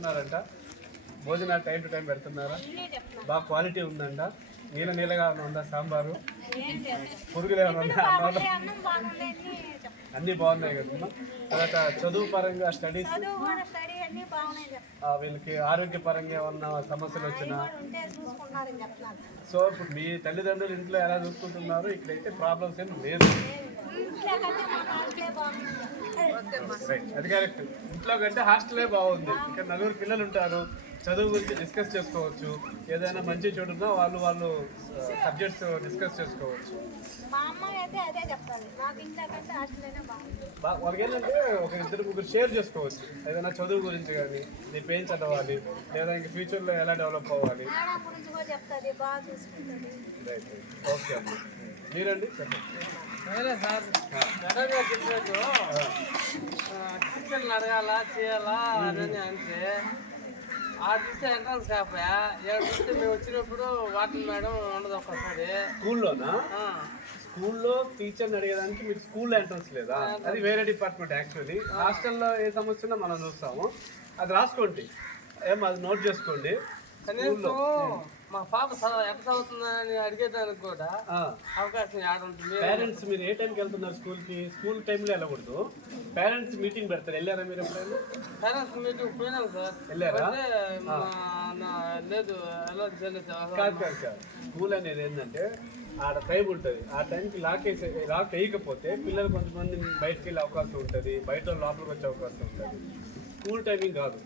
చెప్తున్నారంట. భోజనాలు time to time పెడుతున్నారా? బాగా క్వాలిటీ ఉందంట. నీళ్ళగా ఉందా సాంబారు? పురుగులు ఏమైనా ఉందా? అన్నీ బాగున్నాయి కదమ్మా. తర్వాత చదువు పరంగా స్టడీస్, వీళ్ళకి ఆరోగ్యపరంగా ఏమన్నా సమస్యలు వచ్చినా, సో ఇప్పుడు మీ తల్లిదండ్రులు ఇంట్లో ఎలా చూసుకుంటున్నారు? ఇక్కడైతే ప్రాబ్లమ్స్ ఏం లేదు. అది కరెక్ట్. ఇంట్లో కంటే హాస్టలే బాగుంది. ఇక్కడ నలుగురు పిల్లలు ఉంటారు, చదువు గురించి డిస్కస్ చేసుకోవచ్చు. ఏదైనా మంచి చోటున్నా వాళ్ళు సబ్జెక్ట్స్ డిస్కస్ చేసుకోవచ్చు. వాళ్ళకి ఏంటంటే ఒక ఇద్దరు ముగ్గురు షేర్ చేసుకోవచ్చు. ఏదైనా చదువు గురించి కానీ, నీ ఏం చదవాలి, లేదా ఇంక ఫ్యూచర్లో ఎలా డెవలప్ అవ్వాలి. రైట్, ఓకే అమ్మ. మీరండి సార్ టీచర్లు అడగాల చేయాలా అని అంటే ఆడిస్తే ఎంట్రన్స్ కాకపోయా ఏడు మేము వచ్చినప్పుడు వాటర్ మేడం ఉండదు ఒక్కసారి. స్కూల్లో టీచర్ని అడిగేదానికి మీకు స్కూల్లో ఎంట్రన్స్ లేదా? అది వేరే డిపార్ట్మెంట్. యాక్చువల్లీ హాస్టల్లో ఏ సమస్య ఉన్నా మనం చూస్తాము. అది రాసుకోండి, అది నోట్ చేసుకోండి. కనీసం మా పాప ఎక్కడ చదువుతుందని అడిగేదానికి కూడా అవకాశం ఉంటుంది. పేరెంట్స్ మీరు ఏ టైంకి వెళ్తున్నారు స్కూల్కి? స్కూల్ టైంలో వెళ్ళకూడదు. పేరెంట్స్ మీటింగ్ పెడతారు. వెళ్ళారా మీరు ఎప్పుడైనా? పేరెంట్స్ మీటింగ్ పోయినాం సార్. వెళ్ళారా? లేదు కాదు. స్కూల్ అనేది ఏంటంటే ఆడ టైం ఉంటుంది. ఆ టైంకి లాక్ వేయకపోతే పిల్లలు కొంతమంది బయటకు వెళ్ళే అవకాశం ఉంటుంది, బయట లోపలికి వచ్చే అవకాశం ఉంటుంది. స్కూల్ టైమింగ్ కాదు,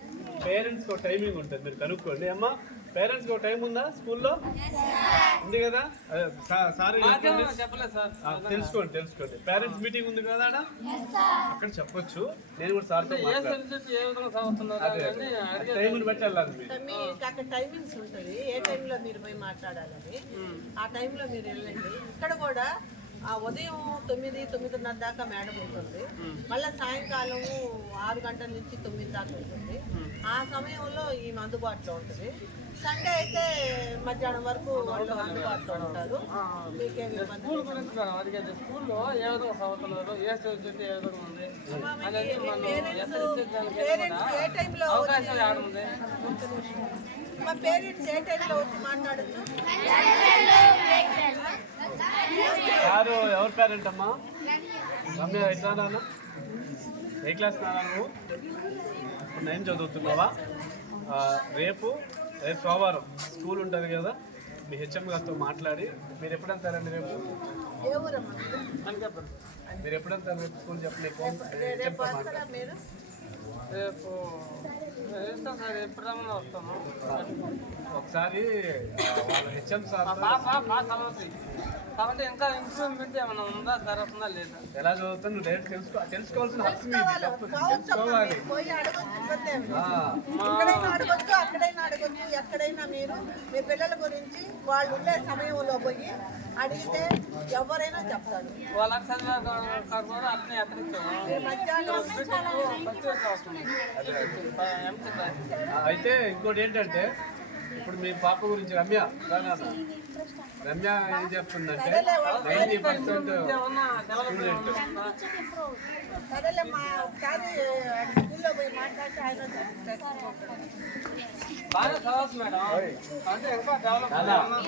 పేరెంట్స్కి ఒక టైమింగ్ ఉంటుంది. మీరు కనుక్కోండి. అమ్మా, పేరెంట్స్కి ఒక టైం ఉందా స్కూల్లో? ఉంది కదా. సార్ తెలుసుకోండి. పేరెంట్స్ మీటింగ్ ఉంది కదా అక్కడ చెప్పొచ్చు. నేను కూడా సార్తో టైంని బట్టి వెళ్ళాలి. అక్కడ టైమింగ్స్ ఉంటుంది, ఏ టైంలో మీరు పోయి మాట్లాడాలని ఆ టైంలో మీరు వెళ్ళండి. ఇక్కడ కూడా ఉదయం 9-9:30 దాకా మేడం ఉంటుంది. మళ్ళీ సాయంకాలం 6 గంటల నుంచి 9 దాకా ఉంటుంది. ఆ సమయంలో ఈమె అందుబాటులో ఉంటుంది. సండే అయితే మధ్యాహ్నం వరకు వాళ్ళు అందుబాటులో ఉంటారు. మీకేం ఇబ్బంది? స్కూల్లో ఏ విధంగా చదువుతున్నారు, ఏ సబ్జెక్ట్ ఏ విధంగా ఉంది పేరెంట్స్ ఏ టైంలో మా పేరెంట్స్ ఏ టైంలో వచ్చి మాట్లాడచ్చు? ఎవరు పేరెంట్ అమ్మా? రమ్య, ఎట్లా ఏ క్లాస్ నువ్వు? 9 చదువుతున్నావా? రేపు సోమవారం స్కూల్ ఉంటుంది కదా, మీ హెచ్ఎం గారితో మాట్లాడి మీరు ఎప్పుడంతారండి రేపు? మీరు ఎప్పుడంతారు రేపు స్కూల్? చెప్పండి. రేపు ఎప్పుడన్నా వస్తాను. ఒకసారి వాళ్ళ హెచ్ఎం సార్ కాబట్టి ఇంకా ఇంప్రూవ్మెంట్ ఏమైనా ఉందా, జరుగుతుందా లేదా? ఎలా చదువుతా నువ్వు డైరెక్ట్ తెలుసుకోవాల్సిన హక్కు మీది. తెలుసుకోవాలి. అక్కడైనా అడగొచ్చు, ఎక్కడైనా మీరు మీ పిల్లల గురించి వాళ్ళు ఉండే సమయంలో పోయి అడిగితే ఎవరైనా చెప్తారు. వాళ్ళకి చదివే అట్నే అయితే ఇంకోటి ఏంటంటే, ఇప్పుడు మీ పాప గురించి రమ్య ఏం చెప్తుందంటే 90% స్టూడెంట్. సరేలేమ్మా, ఒకసారి స్కూల్లో పోయి మాట్లాడితే ఆయన బాగా చదవచ్చు మేడం. అంటే ఇంకా డెవలప్